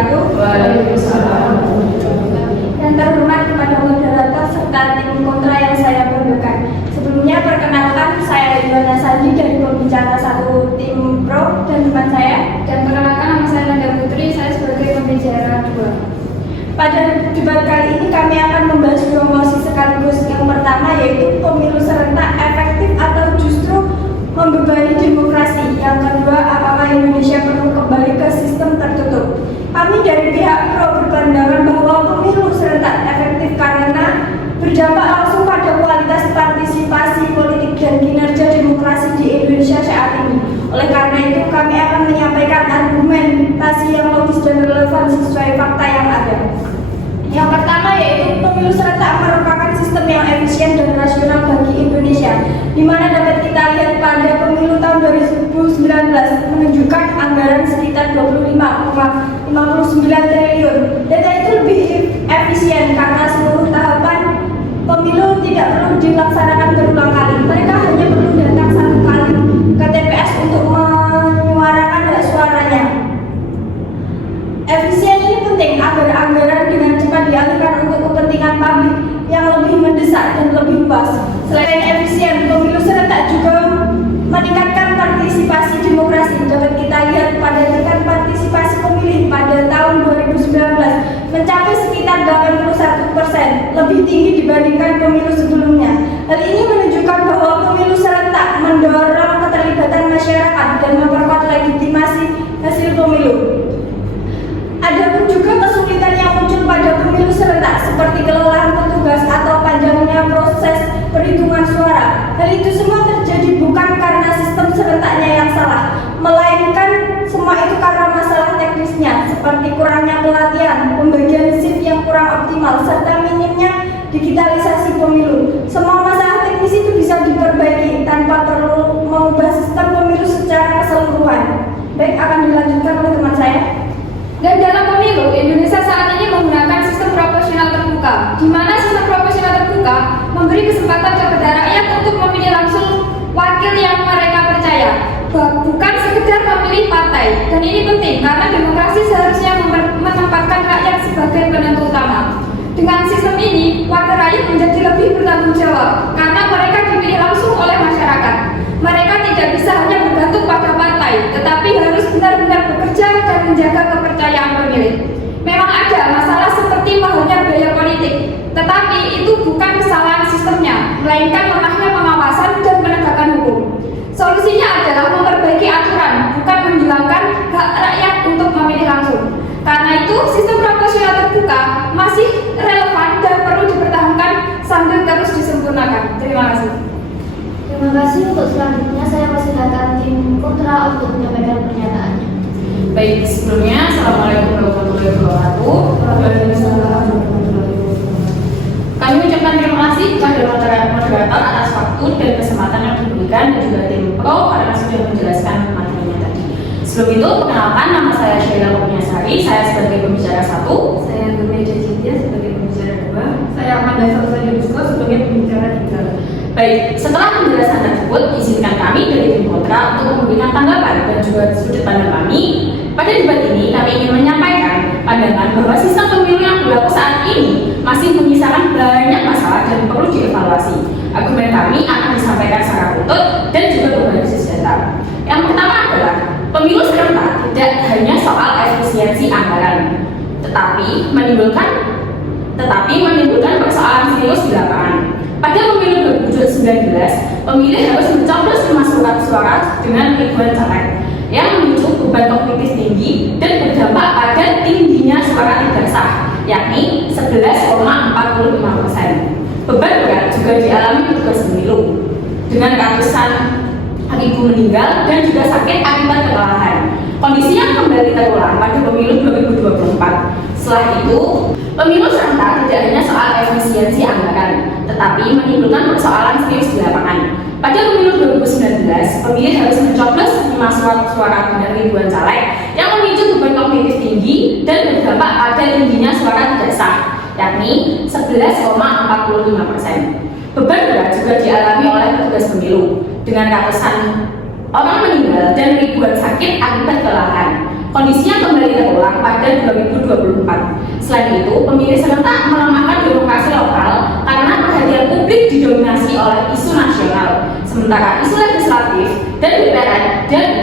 wabarakatuh. Waalaikumsalam. Yang terhormat kepada moderator serta tim kontra yang saya banggakan. Sebelumnya perkenalkan, saya Ridwana Sandi dari pembicara 1 tim pro dan teman saya. Dan perkenalkan, nama saya Nanda Putri, saya sebagai pembicara 2. Pada debat kali ini kami akan membahas dua mosi sekaligus. Yang pertama yaitu pemilu serentak efektif atau justru membebani demokrasi. Yang kedua, apakah Indonesia perlu kembali ke sistem tertutup. Kami dari pihak pro berpandangan bahwa pemilu serentak efektif karena berdampak langsung pada kualitas partisipasi politik dan kinerja demokrasi di Indonesia saat ini. Oleh karena itu, kami akan menyampaikan argumentasi yang logis dan relevan sesuai fakta yang ada. Yang pertama yaitu pemilu serentak merupakan sistem yang efisien dan rasional bagi Indonesia, di mana dapat kita lihat pada pemilu tahun 2019 menunjukkan anggaran sekitar 25,59 triliun. Data itu lebih efisien karena seluruh tahapan pemilu tidak perlu dilaksanakan berulang kali. Mereka hanya perlu datang 1 kali ke TPS untuk menyuarakan hak suaranya. Efisien ini penting agar anggaran dengan cepat dialihkan untuk kepentingan publik yang lebih mendesak dan lebih luas. Selain efisien, pemilu serentak juga meningkatkan partisipasi demokrasi. Dapat kita lihat pada tingkat partisipasi pemilih pada tahun 2019 mencapai sekitar 81%, lebih tinggi dibandingkan pemilu sebelumnya. Hal ini menunjukkan bahwa pemilu serentak mendorong keterlibatan masyarakat dan memperkuat legitimasi hasil pemilu. Ada pun juga kesulitan yang muncul pada pemilu serentak seperti kelelahan petugas atau panjangnya proses perhitungan suara. Hal itu semua terjadi bukan karena sistem serentaknya yang salah, melainkan semua itu karena masalah teknisnya seperti kurangnya pelatihan, pembagian shift yang kurang optimal, serta minimnya digitalisasi pemilu. Semua masalah teknis itu bisa diperbaiki tanpa perlu mengubah sistem pemilu secara keseluruhan. Baik, akan dilanjutkan oleh teman saya. Dan dalam pemilu, Indonesia saat ini menggunakan sistem proporsional terbuka, di mana sistem proporsional terbuka memberi kesempatan kepada rakyat untuk memilih langsung wakil yang mereka percaya, bukan sekedar memilih partai. Dan ini penting karena demokrasi seharusnya menempatkan rakyat sebagai penentu utama. Dengan sistem ini, wakil rakyat menjadi lebih bertanggung jawab karena mereka dipilih langsung oleh masyarakat. Mereka tidak bisa hanya bergantung pada partai, tetapi harus benar-benar bekerja dan menjaga kepercayaan pemilih. Memang ada masalah seperti mahalnya biaya politik, tetapi itu bukan kesalahan sistemnya, melainkan lemahnya pengawasan dan penegakan hukum. Solusinya adalah memperbaiki aturan, bukan menghilangkan hak rakyat untuk memilih langsung. Karena itu, sistem proporsional terbuka masih relevan dan perlu dipertahankan sambil terus disempurnakan. Terima kasih. Terima kasih. Untuk selanjutnya saya persilakan tim kontra untuk menyampaikan pernyataannya. Baik, sebelumnya Assalamualaikum warahmatullahi wabarakatuh. Kami ucapkan terima kasih kepada moderator atas waktu dan kesempatan yang diberikan dan juga tim pro karena sudah menjelaskan materinya tadi. Sebelum itu, perkenalkan, nama saya Syaila Kurniasari, saya sebagai pembicara 1. Saya Nurmeja Cynthia sebagai pembicara 2. Saya Amanda Salsa Yusko sebagai pembicara 3. Baik, setelah penjelasan tersebut, izinkan kami dari tim kontra untuk memberikan tanggapan dan juga sudut pandang kami. Pada debat ini, kami ingin menyampaikan pandangan bahwa sistem pemilu yang berlaku saat ini masih menyisakan banyak masalah dan perlu dievaluasi. Argumen kami akan disampaikan secara runtut dan juga berbasis data. Yang pertama adalah, pemilu serentak tidak hanya soal efisiensi anggaran, tetapi menimbulkan persoalan serius di lapangan. Pada pemilu 2019, pemilih harus mencoblos 5 surat suara dengan ribuan caleg yang memicu beban kognitif tinggi dan berdampak pada tingginya suara tidak sah, yakni 11,45%. Beban berat juga dialami petugas pemilu dengan ratusan ribu meninggal dan juga sakit akibat kelelahan. Kondisi yang kembali terulang pada pemilu 2024. Setelah itu, pemilu serentak tidak hanya soal efisiensi anggaran, tetapi menimbulkan persoalan serius di lapangan. Pada pemilu 2019, pemilih harus mencoblos 5 suara dengan ribuan caleg yang memicu beban kognitif tinggi dan berdampak pada tingginya suara tidak sah, yakni 11,45%. Beban berat juga dialami oleh petugas pemilu dengan ratusan orang meninggal dan ribuan sakit akibat kelelahan. kondisinya kembali terulang pada 2024. Selain itu, pemilih serentak melemahkan demokrasi lokal karena perhatian publik didominasi oleh isu nasional, sementara isu legislatif dan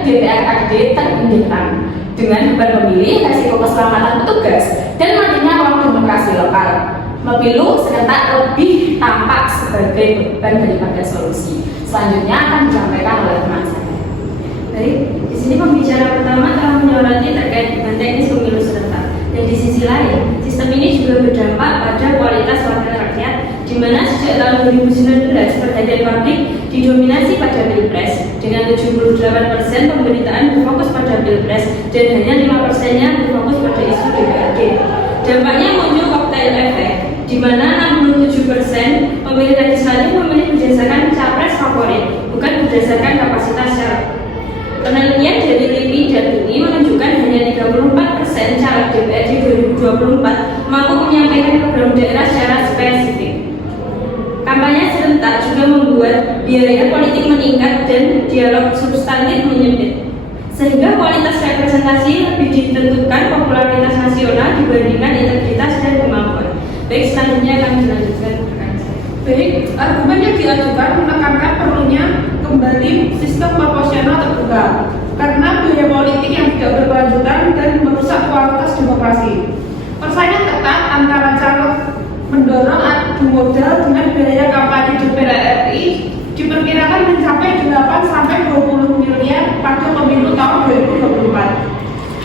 DPR RD terpinggirkan. Dengan beban pemilih, resiko keselamatan petugas, dan matinya ruang demokrasi lokal, pemilu serentak lebih tampak sebagai beban daripada solusi. Selanjutnya akan disampaikan oleh teman saya. Baik, di sini pembicara pertama telah menyoroti terkait dengan teknis pemilu serentak. Dan di sisi lain, sistem ini juga berdampak pada kualitas wakil rakyat, di mana sejak tahun 2019 perhatian publik didominasi pada pilpres, dengan 78% pemberitaan berfokus pada pilpres dan hanya 5%-nya berfokus pada isu DPRD. Dampaknya muncul cocktail effect, di mana 67% pemilih legislatif memilih berdasarkan capres favorit, bukan berdasarkan kapasitas syarat. Penelitian dari LIPI dan UI menunjukkan hanya 34% caleg DPRD 2024 mampu menyampaikan program daerah secara spesifik. Kampanye serentak juga membuat biaya politik meningkat dan dialog substantif menyempit, sehingga kualitas representasi lebih ditentukan popularitas nasional dibandingkan integritas dan kemampuan. Baik, selanjutnya akan dilanjutkan rekan saya. Baik, argumen yang diajukan menekankan perlunya kembali sistem proporsional terbuka karena biaya politik yang tidak berkelanjutan dan merusak kualitas demokrasi. Persaingan ketat antara calon mendorong adu modal dengan biaya kampanye DPR RI diperkirakan mencapai 8-20 miliar pada pemilu tahun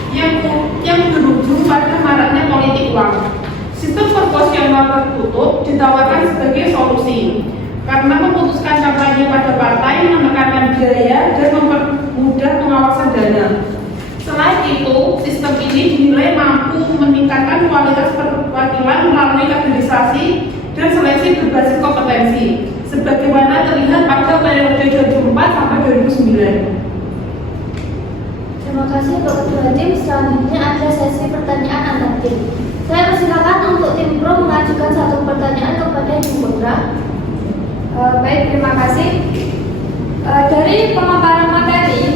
2024 yang berujung pada maraknya politik uang. Sistem proporsional tertutup ditawarkan sebagai solusi karena memutuskan kampanye pada partai, menekankan biaya, dan mempermudah pengawasan dana. Selain itu, sistem ini dinilai mampu meningkatkan kualitas perwakilan melalui kaderisasi dan seleksi berbasis kompetensi, sebagaimana terlihat pada periode 2004 sampai 2009. Terima kasih untuk kedua tim. Selanjutnya ada sesi pertanyaan antar tim. Saya persilakan untuk tim pro mengajukan satu pertanyaan kepada tim kontra. Baik, terima kasih. Dari pemaparan materi,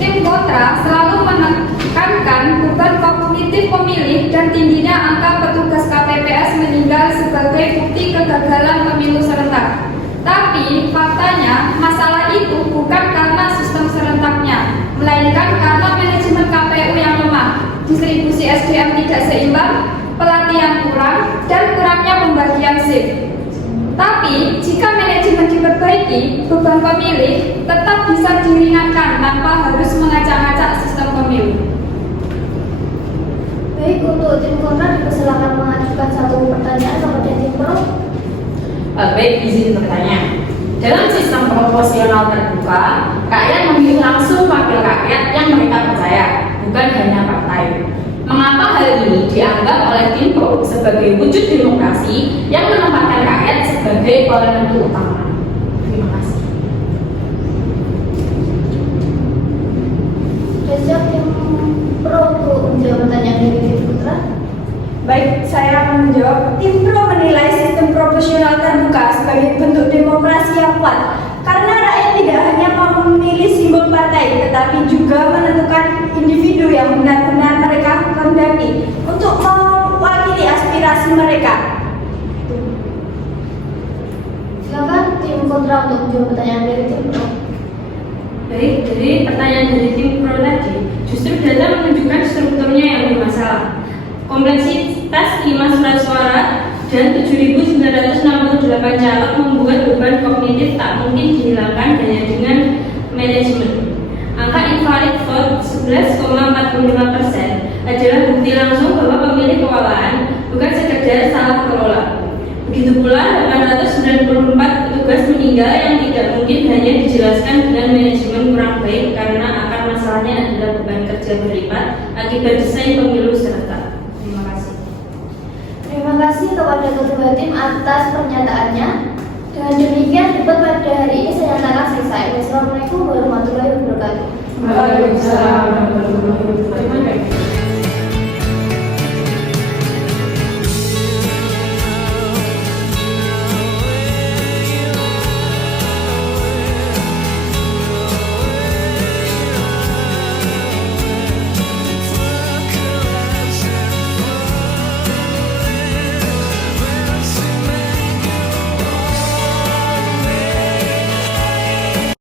tim kontra selalu menekankan beban kognitif pemilih dan tingginya angka petugas KPPS meninggal sebagai bukti kegagalan pemilu serentak. Tapi faktanya masalah itu bukan karena sistem serentaknya, melainkan karena manajemen KPU yang lemah, distribusi SDM tidak seimbang, pelatihan kurang, dan kurangnya pembagian shift. Tapi, jika manajemen diperbaiki, beban pemilih tetap bisa diringankan tanpa harus mengacak-ngacak sistem pemilu. Baik, untuk tim kontra dipersilakan mengajukan satu pertanyaan kepada tim pro. Baik, izin bertanya. Dalam sistem proporsional terbuka, rakyat memilih langsung wakil rakyat yang mereka percaya, bukan hanya partai. Mengapa hal ini dianggap oleh tim pro sebagai wujud demokrasi yang menempatkan rakyat sebagai penentu utama? Terima kasih. Besok tim pro untuk menjawab pertanyaan dari tim kontra. Baik, saya akan menjawab. Tim pro menilai sistem proporsional terbuka sebagai bentuk demokrasi yang kuat karena rakyat tidak hanya memilih simbol partai, tetapi juga menentukan individu yang benar-benar mereka kehendaki untuk mewakili aspirasi mereka. Silakan tim kontra untuk menjawab pertanyaan dari tim pro. Baik, dari pertanyaan dari tim pro tadi, justru data menunjukkan strukturnya yang bermasalah. Kompleksitas 5 surat suara dan 7.968 caleg membuat beban kognitif tak mungkin dihilangkan hanya dengan manajemen. Angka invalid vote 11,45% adalah bukti langsung bahwa pemilih kewalahan, bukan sekedar salah kelola. Begitu pula 894 petugas meninggal yang tidak mungkin hanya dijelaskan dengan manajemen kurang baik karena akar masalahnya adalah beban kerja berlipat akibat desain pemilu serentak. Terima kasih. Terima kasih kepada kedua tim atas pernyataannya. Dengan demikian debat pada hari ini saya nyatakan selesai. Wassalamualaikum warahmatullahi wabarakatuh. Waalaikumsalam warahmatullahi wabarakatuh.